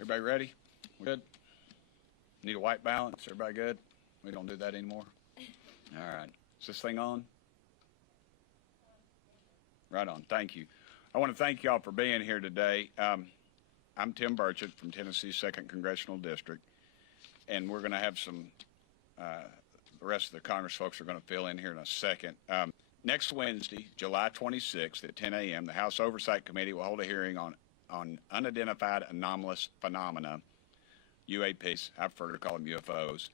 Everybody ready? Good? Need a white balance? Everybody good? We don't do that anymore? All right. Is this thing on? Right on. Thank you. I want to thank y'all for being here today. I'm Tim Burchett from Tennessee's 2nd Congressional District, and we're going to have some, the rest of the Congress folks are going to fill in here in a second. Next Wednesday, July 26th at 10 a.m., the House Oversight Committee will hold a hearing on Unidentified Anomalous Phenomena, UAPs. I prefer to call them UFOs.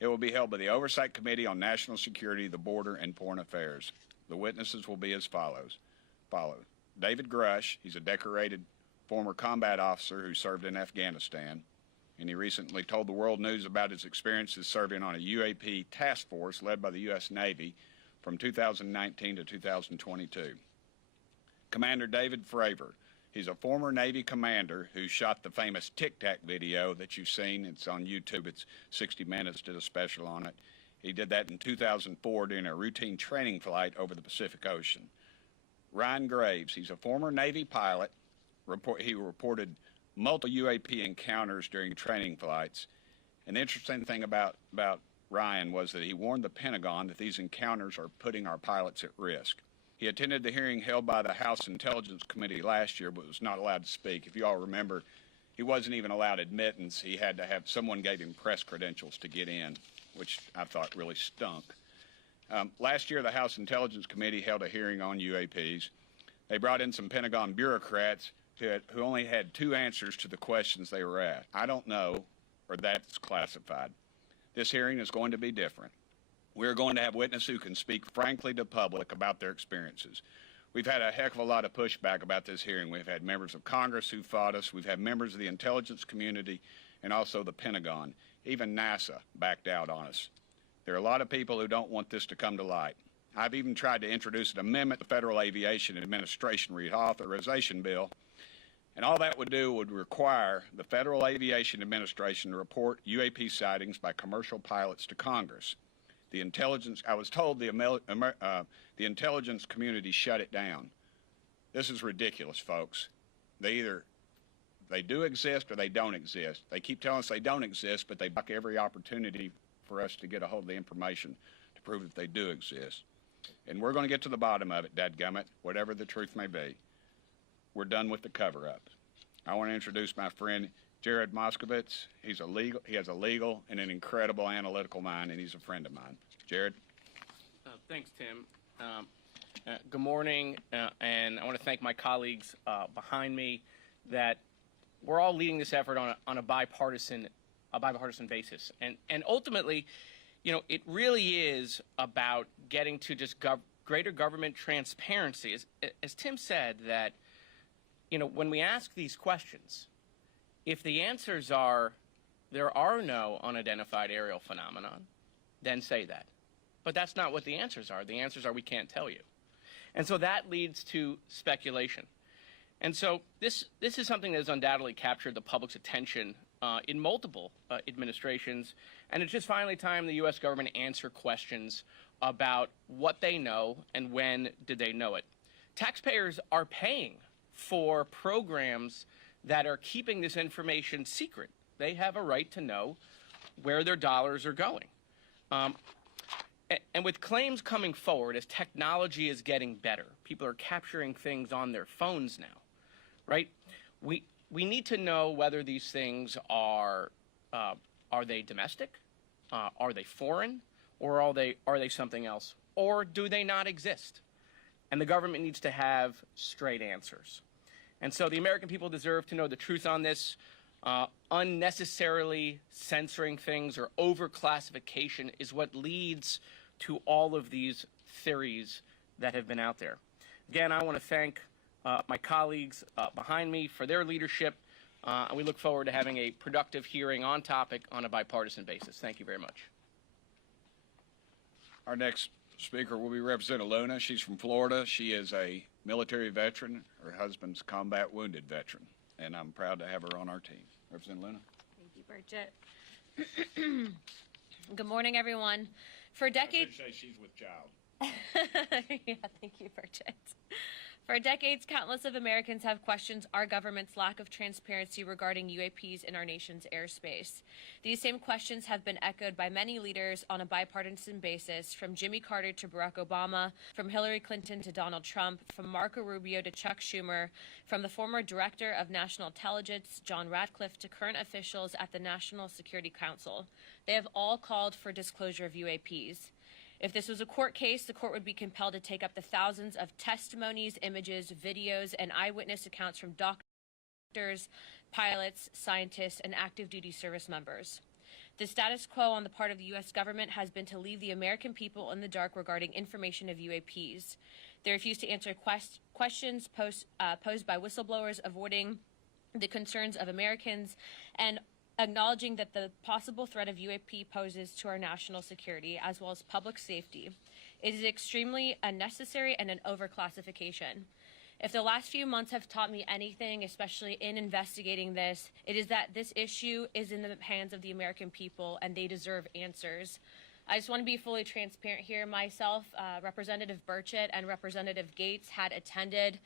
It will be held by the Oversight Committee on National Security, the Border, and Foreign Affairs. The witnesses will be as follows. David Grush, he's a decorated former combat officer who served in Afghanistan, and he recently told the world news about his experiences serving on a UAP task force led by the U.S. Navy from 2019 to 2022. Commander David Fravor, he's a former Navy commander who shot the famous Tic Tac video that you've seen. It's on YouTube. It's 60 Minutes, did a special on it. He did that in 2004 during a routine training flight over the Pacific Ocean. Ryan Graves, he's a former Navy pilot. He reported multiple UAP encounters during training flights. And the interesting thing about Ryan was that he warned the Pentagon that these encounters are putting our pilots at risk. He attended the hearing held by the House Intelligence Committee last year, but was not allowed to speak. If you all remember, he wasn't even allowed admittance. He had to have someone gave him press credentials to get in, which I thought really stunk. Last year, the House Intelligence Committee held a hearing on UAPs. They brought in some Pentagon bureaucrats who only had 2 answers to the questions they were asked. I don't know, or that's classified. This hearing is going to be different. We're going to have witnesses who can speak frankly to the public about their experiences. We've had a heck of a lot of pushback about this hearing. We've had members of Congress who fought us. We've had members of the intelligence community and also the Pentagon. Even NASA backed out on us. There are a lot of people who don't want this to come to light. I've even tried to introduce an amendment to the Federal Aviation Administration Reauthorization Bill, and all that would do would require the Federal Aviation Administration to report UAP sightings by commercial pilots to Congress. I was told the intelligence community shut it down. This is ridiculous, folks. They do exist or they don't exist. They keep telling us they don't exist, but they block every opportunity for us to get a hold of the information to prove that they do exist. And we're going to get to the bottom of it, dadgummit, whatever the truth may be. We're done with the cover-up. I want to introduce my friend Jared Moskowitz. He has a legal and an incredible analytical mind, and he's a friend of mine. Jared? Thanks, Tim. Good morning, and I want to thank my colleagues behind me that we're all leading this effort on a bipartisan basis. And ultimately, you know, it really is about getting to just greater government transparency. As Tim said, that, you know, when we ask these questions, if the answers are there are no unidentified aerial phenomenon, then say that. But that's not what the answers are. The answers are we can't tell you. And so that leads to speculation. And so this is something that has undoubtedly captured the public's attention in multiple administrations. And it's just finally time the U.S. government answer questions about what they know and when did they know it. Taxpayers are paying for programs that are keeping this information secret. They have a right to know where their dollars are going. And with claims coming forward, as technology is getting better, people are capturing things on their phones now, right? We need to know whether these things are they domestic, are they foreign, or are they something else, or do they not exist? And the government needs to have straight answers. And so the American people deserve to know the truth on this. Unnecessarily censoring things or overclassification is what leads to all of these theories that have been out there. Again, I want to thank my colleagues behind me for their leadership, and we look forward to having a productive hearing on topic on a bipartisan basis. Thank you very much. Our next speaker will be Representative Luna. She's from Florida. She is a military veteran. Her husband's a combat wounded veteran, and I'm proud to have her on our team. Representative Luna. Thank you, Burchett. Good morning, everyone. For decades... I should say she's with child. Yeah, thank you, Burchett. For decades, countless of Americans have questioned our government's lack of transparency regarding UAPs in our nation's airspace. These same questions have been echoed by many leaders on a bipartisan basis, from Jimmy Carter to Barack Obama, from Hillary Clinton to Donald Trump, from Marco Rubio to Chuck Schumer, from the former Director of National Intelligence, John Ratcliffe, to current officials at the National Security Council. They have all called for disclosure of UAPs. If this was a court case, the court would be compelled to take up the thousands of testimonies, images, videos, and eyewitness accounts from doctors, pilots, scientists, and active duty service members. The status quo on the part of the U.S. government has been to leave the American people in the dark regarding information of UAPs. They refuse to answer questions posed by whistleblowers, avoiding the concerns of Americans, and acknowledging that the possible threat of UAP poses to our national security as well as public safety. It is extremely unnecessary and an overclassification. If the last few months have taught me anything, especially in investigating this, it is that this issue is in the hands of the American people and they deserve answers. I just want to be fully transparent here. Myself, Representative Burchett, and Representative Gates had attended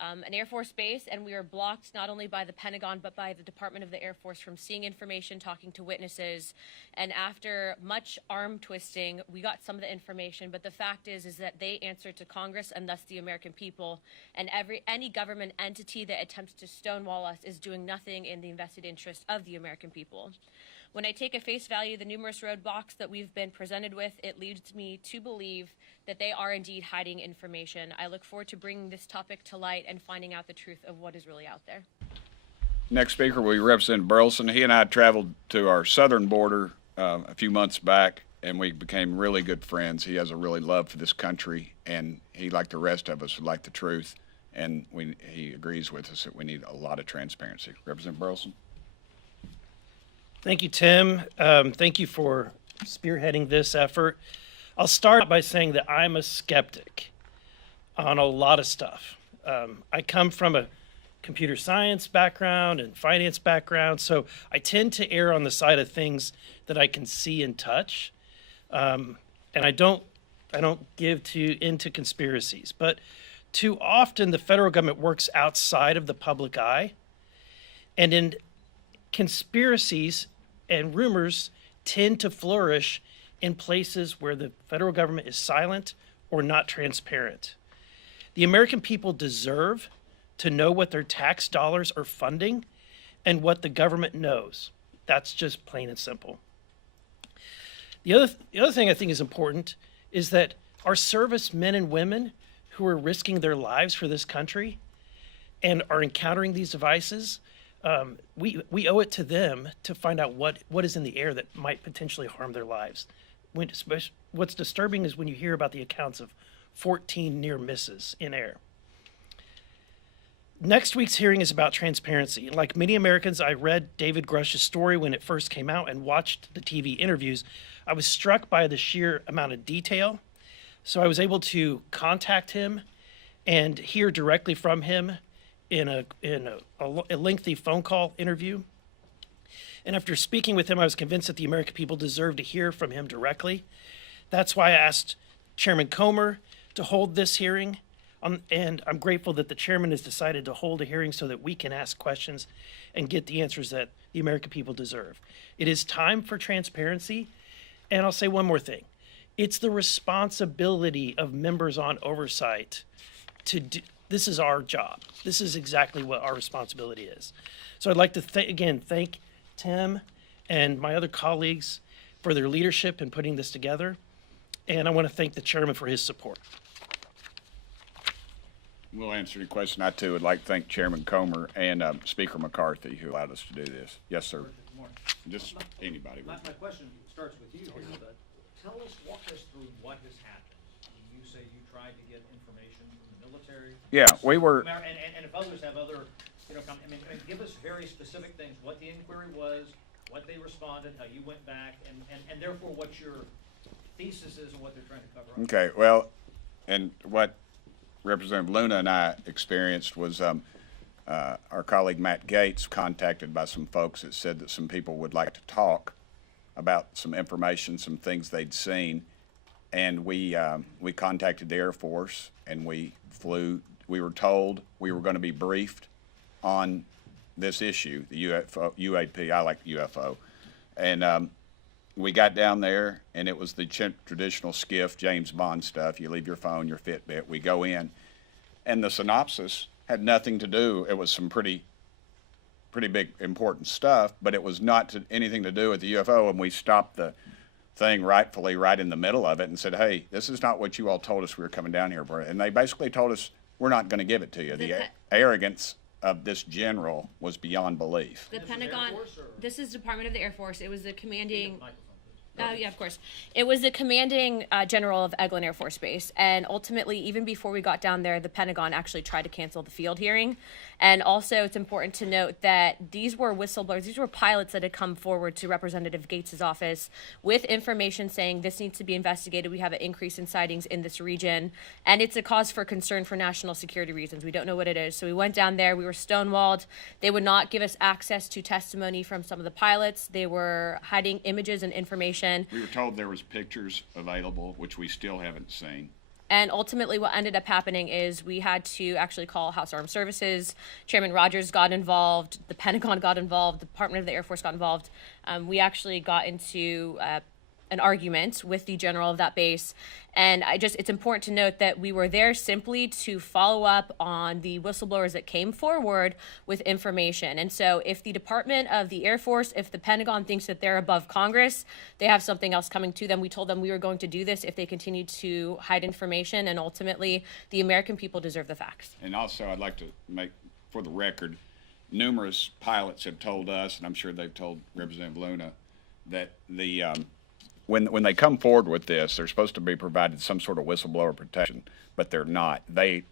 an Air Force base, and we were blocked not only by the Pentagon but by the Department of the Air Force from seeing information, talking to witnesses. And after much arm twisting, we got some of the information. But the fact is that they answer to Congress and thus the American people. And any government entity that attempts to stonewall us is doing nothing in the vested interest of the American people. When I take at face value the numerous roadblocks that we've been presented with, it leads me to believe that they are indeed hiding information. I look forward to bringing this topic to light and finding out the truth of what is really out there. Next speaker will be Representative Burleson. He and I traveled to our southern border a few months back, and we became really good friends. He has a really love for this country, and he, like the rest of us, would like the truth. And he agrees with us that we need a lot of transparency. Representative Burleson. Thank you, Tim. Thank you for spearheading this effort. I'll start by saying that I'm a skeptic on a lot of stuff. I come from a computer science background and finance background, so I tend to err on the side of things that I can see and touch. And I don't give into conspiracies. But too often the federal government works outside of the public eye, and in conspiracies and rumors tend to flourish in places where the federal government is silent or not transparent. The American people deserve to know what their tax dollars are funding and what the government knows. That's just plain and simple. The other thing I think is important is that our servicemen and women who are risking their lives for this country and are encountering these devices, we owe it to them to find out what is in the air that might potentially harm their lives. What's disturbing is when you hear about the accounts of 14 near misses in air. Next week's hearing is about transparency. Like many Americans, I read David Grush's story when it first came out and watched the TV interviews. I was struck by the sheer amount of detail. So I was able to contact him and hear directly from him in a lengthy phone call interview. And after speaking with him, I was convinced that the American people deserve to hear from him directly. That's why I asked Chairman Comer to hold this hearing. And I'm grateful that the chairman has decided to hold a hearing so that we can ask questions and get the answers that the American people deserve. It is time for transparency. And I'll say one more thing. It's the responsibility of members on oversight to do. This is our job. This is exactly what our responsibility is. So I'd like to thank Tim and my other colleagues for their leadership in putting this together. And I want to thank the chairman for his support. We'll answer your question. I, too, would like to thank Chairman Comer and Speaker McCarthy, who allowed us to do this. Yes, sir. Good morning. Just anybody. My question starts with you here, but walk us through what has happened. You say you tried to get information from the military. Yeah, we were. And if others have other, give us very specific things, what the inquiry was, what they responded, how you went back, and therefore what your thesis is and what they're trying to cover up. Okay, well, and what Representative Luna and I experienced was our colleague Matt Gates contacted by some folks that said that some people would like to talk about some information, some things they'd seen, and we contacted the Air Force, and we flew we were told we were going to be briefed on this issue, the UFO, UAP. I like UFO, and we got down there, and it was the traditional skiff James Bond stuff. You leave your phone, your Fitbit. We go in, and the synopsis had nothing to do. It was some pretty big important stuff, but it was not anything to do with the UFO. And we stopped the thing rightfully right in the middle of it and said, "Hey, this is not what you all told us we were coming down here for." And they basically told us, "We're not going to give it to you." The arrogance of this general was beyond belief. The This is Air Pentagon. Force, or- This is Department of the Air Force. It was the commanding. Microphone, please. Oh, yeah, of course. It was the commanding general of Eglin Air Force Base. And ultimately, even before we got down there, the Pentagon actually tried to cancel the field hearing. And also, it's important to note that these were whistleblowers. These were pilots that had come forward to Representative Gates' office with information saying this needs to be investigated. We have an increase in sightings in this region. And it's a cause for concern for national security reasons. We don't know what it is. So we went down there. We were stonewalled. They would not give us access to testimony from some of the pilots. They were hiding images and information. We were told there was pictures available, which we still haven't seen. And ultimately, what ended up happening is we had to actually call House Armed Services. Chairman Rogers got involved. The Pentagon got involved. The Department of the Air Force got involved. We actually got into an argument with the general of that base. And it's important to note that we were there simply to follow up on the whistleblowers that came forward with information. And so if the Department of the Air Force, if the Pentagon thinks that they're above Congress, they have something else coming to them. We told them we were going to do this if they continued to hide information. And ultimately, the American people deserve the facts. And also, I'd like to make, for the record, numerous pilots have told us, and I'm sure they've told Representative Luna, that the when they come forward with this, they're supposed to be provided some sort of whistleblower protection, but they're not. The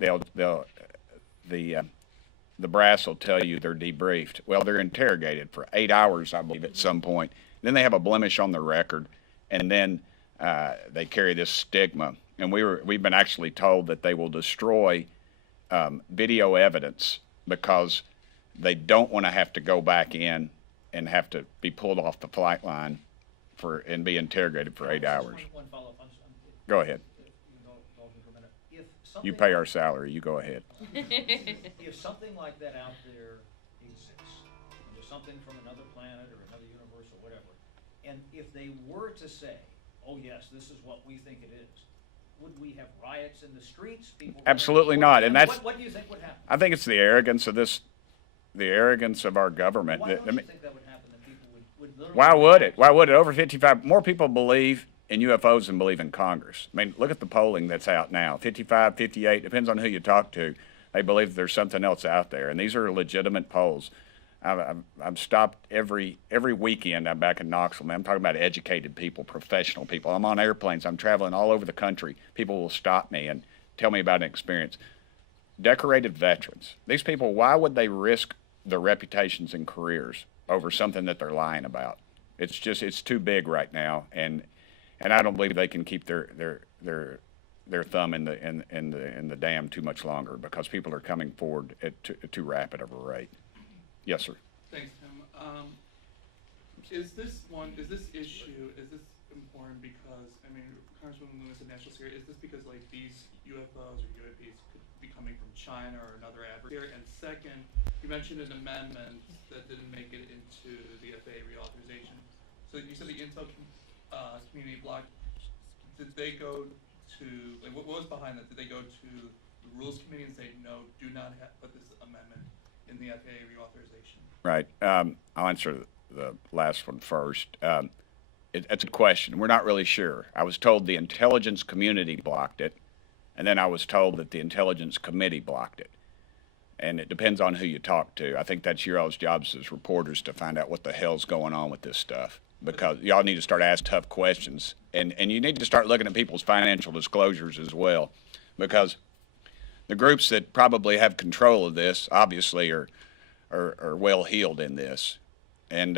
brass will tell you they're debriefed. Well, they're interrogated for 8 hours, I believe, at some point. Then they have a blemish on their record, and then they carry this stigma. And we've been actually told that they will destroy video evidence because they don't want to have to go back in and have to be pulled off the flight line and be interrogated for 8 hours. One follow-up. Go ahead. If you can indulge me for a minute. If You something pay our salary. You go ahead. If something like that out there exists, and there's something from another planet or another universe or whatever, and if they were to say, "Oh yes, this is what we think it is," would we have riots in the streets? People Absolutely not. And that's, what do you think would happen? I think it's the arrogance of the arrogance of our government. Why don't you think that would happen? That people would literally. Why would it? Why would it? Over 55, more people believe in UFOs than believe in Congress. I mean, look at the polling that's out now. 55, 58, depends on who you talk to. They believe there's something else out there, and these are legitimate polls. I'm stopped every weekend. I'm back in Knoxville. Man, I'm talking about educated people, professional people. I'm on airplanes. I'm traveling all over the country. People will stop me and tell me about an experience. Decorated veterans. These people, why would they risk their reputations and careers over something that they're lying about? It's too big right now, and I don't believe they can keep their thumb in the dam too much longer because people are coming forward at too rapid of a rate. Yes, sir. Thanks, Tim. Is this issue important because, I mean, Congresswoman Lewis said national security, is this because like these UFOs or UAPs could be coming from China or another adversary? And second, you mentioned an amendment that didn't make it into the FAA reauthorization. So you said the intel community blocked. Did they go to, like, what was behind that? Did they go to the Rules Committee and say, no, do not put this amendment in the FAA reauthorization? Right. I'll answer the last one first. It's a question. We're not really sure. I was told the intelligence community blocked it, and then I was told that the intelligence committee blocked it. And it depends on who you talk to. I think that's your all's jobs as reporters to find out what the hell's going on with this stuff, because y'all need to start asking tough questions, and you need to start looking at people's financial disclosures as well, because the groups that probably have control of this obviously are well heeled in this. And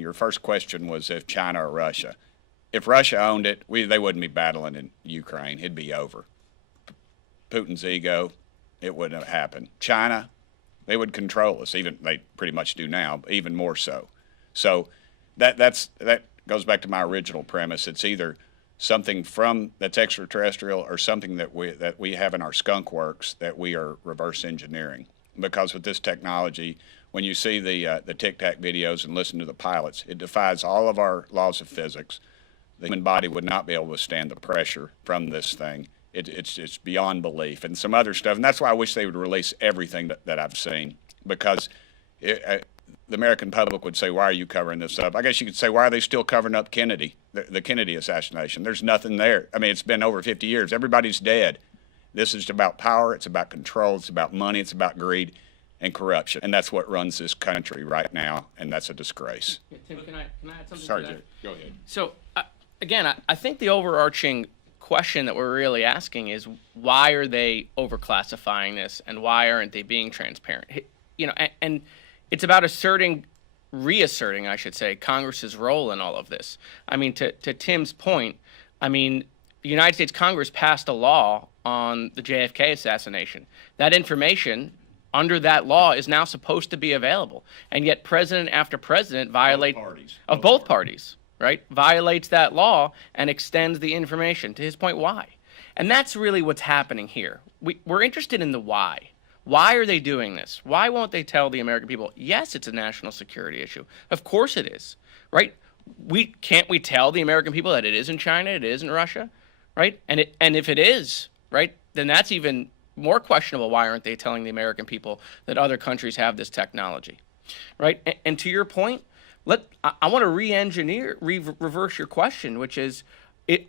your first question was if China or Russia. If Russia owned it, they wouldn't be battling in Ukraine. It'd be over. Putin's ego, it wouldn't have happened. China, they would control us. Even they pretty much do now, but even more so. So that goes back to my original premise. It's either something that's extraterrestrial or something that we have in our skunk works that we are reverse engineering. Because with this technology, when you see the Tic Tac videos and listen to the pilots, it defies all of our laws of physics. The human body would not be able to withstand the pressure from this thing. It's beyond belief, and some other stuff. And that's why I wish they would release everything that I've seen, because the American public would say, why are you covering this up? I guess you could say, why are they still covering up Kennedy, the Kennedy assassination? There's nothing there. I mean, it's been over 50 years. Everybody's dead. This is about power. It's about control. It's about money. It's about greed and corruption. And that's what runs this country right now, and that's a disgrace. Yeah, Tim, can I add something Sorry, to that? Jerry. Go ahead. So, again, I think the overarching question that we're really asking is, why are they overclassifying this, and why aren't they being transparent? You know, and it's about reasserting, I should say, Congress's role in all of this. I mean, to Tim's point, I mean, the United States Congress passed a law on the JFK assassination. That information under that law is now supposed to be available, and yet president after president both parties, right, violates that law and extends the information. To his point, why? And that's really what's happening here. We're interested in the why. Why are they doing this? Why won't they tell the American people, yes, it's a national security issue? Of course it is, right? Can't we tell the American people that it is in China, it is in Russia, right? And if it is, right, then that's even more questionable. Why aren't they telling the American people that other countries have this technology, right? And to your point, I want to reverse your question, which is,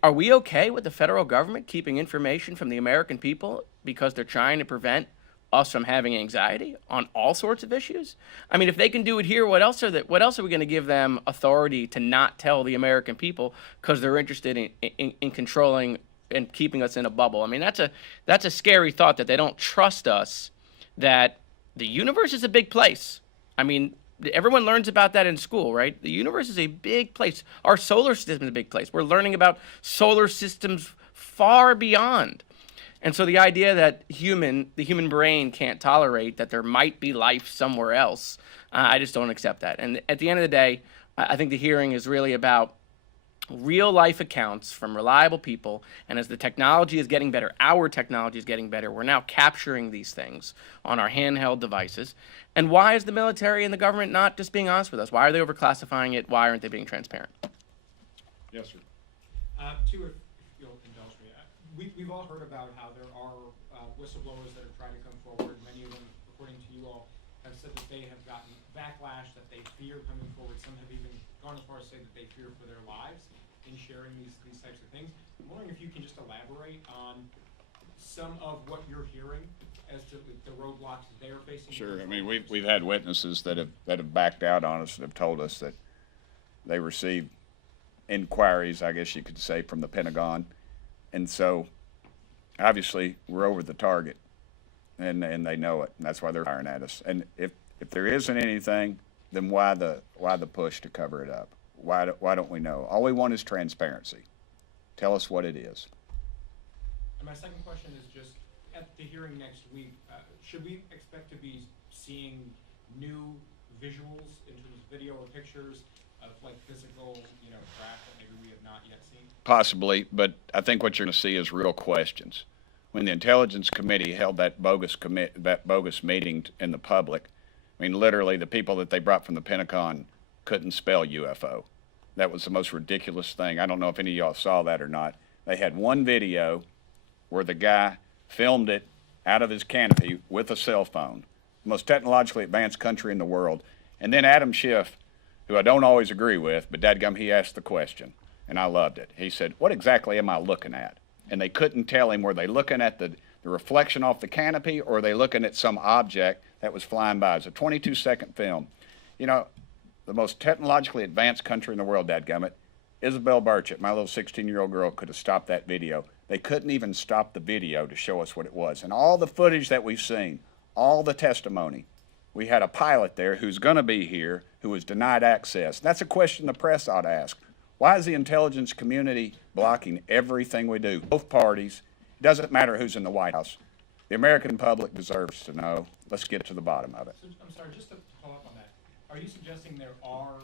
are we okay with the federal government keeping information from the American people because they're trying to prevent us from having anxiety on all sorts of issues? I mean, if they can do it here, what else are we going to give them authority to not tell the American people because they're interested in controlling and keeping us in a bubble? I mean, that's a scary thought, that they don't trust us, that the universe is a big place. I mean, everyone learns about that in school, right? The universe is a big place. Our solar system is a big place. We're learning about solar systems far beyond. And so the idea that the human brain can't tolerate that there might be life somewhere else, I just don't accept that. And at the end of the day, I think the hearing is really about real life accounts from reliable people. And as the technology is getting better, our technology is getting better, we're now capturing these things on our handheld devices. And why is the military and the government not just being honest with us? Why are they overclassifying it? Why aren't they being transparent? Yes, sir. Two, if you'll indulge me. We've all heard about how there are whistleblowers that have tried to come forward. Many of them, according to you all, have said that they have gotten backlash, that they fear coming forward. Some have even gone as far as to say that they fear for their lives in sharing these types of things. I'm wondering if you can just elaborate on some of what you're hearing as to the roadblocks that they are facing. Sure. I mean, we've had witnesses that have backed out on us, that have told us that they received inquiries, I guess you could say, from the Pentagon. And so, obviously, we're over the target, and they know it, and that's why they're firing at us. And if there isn't anything, then why the push to cover it up? Why don't we know? All we want is transparency. Tell us what it is. And my second question is just, at the hearing next week, should we expect to be seeing new visuals in terms of video or pictures of like physical, craft that maybe we have not yet seen? Possibly, but I think what you're going to see is real questions. When the Intelligence Committee held that bogus meeting in the public, I mean, literally, the people that they brought from the Pentagon couldn't spell UFO. That was the most ridiculous thing. I don't know if any of y'all saw that or not. They had one video where the guy filmed it out of his canopy with a cell phone, the most technologically advanced country in the world. And then Adam Schiff, who I don't always agree with, but dadgum, he asked the question, and I loved it. He said, what exactly am I looking at? And they couldn't tell him, were they looking at the reflection off the canopy, or are they looking at some object that was flying by? It's a 22-second film. The most technologically advanced country in the world, dadgummit, Isabel Burchett, my little 16-year-old girl, could have stopped that video. They couldn't even stop the video to show us what it was. And all the footage that we've seen, all the testimony, we had a pilot there who's going to be here who was denied access. That's a question the press ought to ask. Why is the intelligence community blocking everything we do? Both parties. It doesn't matter who's in the White House. The American public deserves to know. Let's get to the bottom of it. So, I'm sorry, just to follow up on that. Are you suggesting there are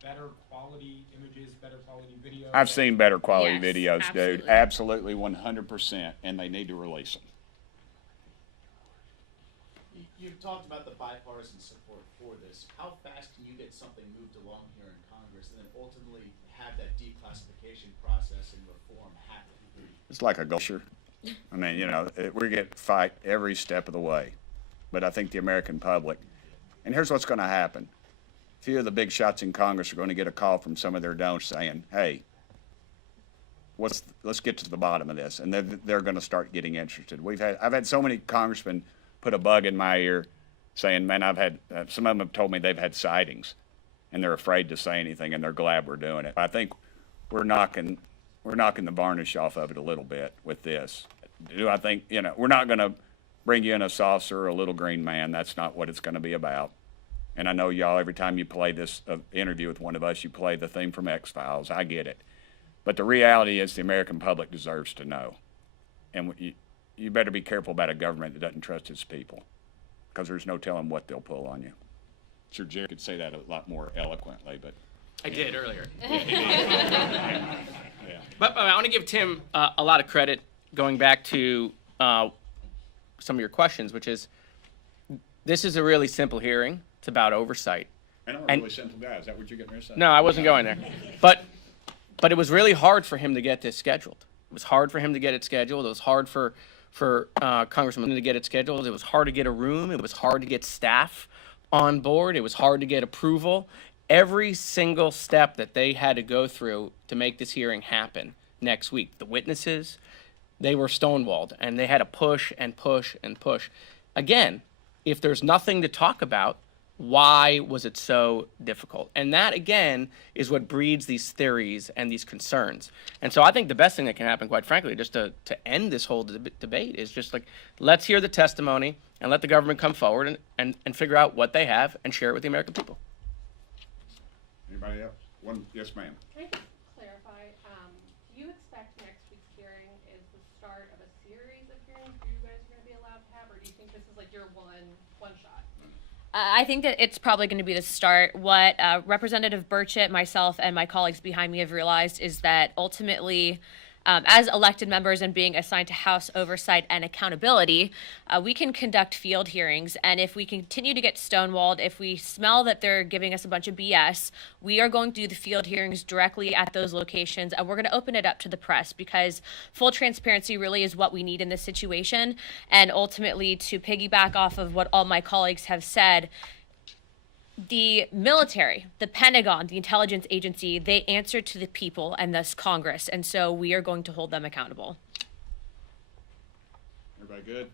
better quality images, better quality quality video. I've seen better quality Yes, videos, dude. absolutely. Absolutely 100%, and they need to release them. You've talked about the bipartisan support for this. How fast can you get something moved along here in Congress and then ultimately have that declassification process and reform happen? It's like a glacier. I mean, you know, we get fight every step of the way. But I think the American public, and here's what's going to happen. A few of the big shots in Congress are going to get a call from some of their donors saying, hey, let's get to the bottom of this. And they're going to start getting interested. I've had so many congressmen put a bug in my ear saying, man, I've had, some of them have told me they've had sightings and they're afraid to say anything and they're glad we're doing it. I think we're knocking the varnish off of it a little bit with this. Do I think, you know, we're not going to bring you in a saucer or a little green man. That's not what it's going to be about. And I know y'all, every time you play this interview with one of us, you play the theme from X-Files. I get it. But the reality is the American public deserves to know. And you better be careful about a government that doesn't trust its people, because there's no telling what they'll pull on you. Sure, Jerry could say that a lot more eloquently, but I did earlier. yeah. But I want to give Tim a lot of credit going back to some of your questions, which is this is a really simple hearing. It's about oversight. And I'm a really simple guy. Is that what you're getting ready to say? No, I wasn't going there. But it was really hard for him to get this scheduled. It was hard for him to get it scheduled. It was hard for Congressman to get it scheduled. It was hard to get a room. It was hard to get staff on board. It was hard to get approval. Every single step that they had to go through to make this hearing happen next week, the witnesses, they were stonewalled, and they had to push and push and push. Again, if there's nothing to talk about, why was it so difficult? And that, again, is what breeds these theories and these concerns. And so I think the best thing that can happen, quite frankly, just to end this whole debate is just like, let's hear the testimony and let the government come forward and figure out what they have and share it with the American people. Anybody else? Yes, ma'am. Can I just clarify, do you expect next week's hearing is the start of a series of hearings you guys are gonna be allowed to have, or do you think this is like your one shot? I think that it's probably going to be the start. What Representative Burchett, myself, and my colleagues behind me have realized is that ultimately, as elected members and being assigned to House Oversight and Accountability, we can conduct field hearings. And if we continue to get stonewalled, if we smell that they're giving us a bunch of BS, we are going to do the field hearings directly at those locations. And we're going to open it up to the press, because full transparency really is what we need in this situation. And ultimately, to piggyback off of what all my colleagues have said, the military, the Pentagon, the intelligence agency, they answer to the people and thus Congress. And so we are going to hold them accountable. Everybody good?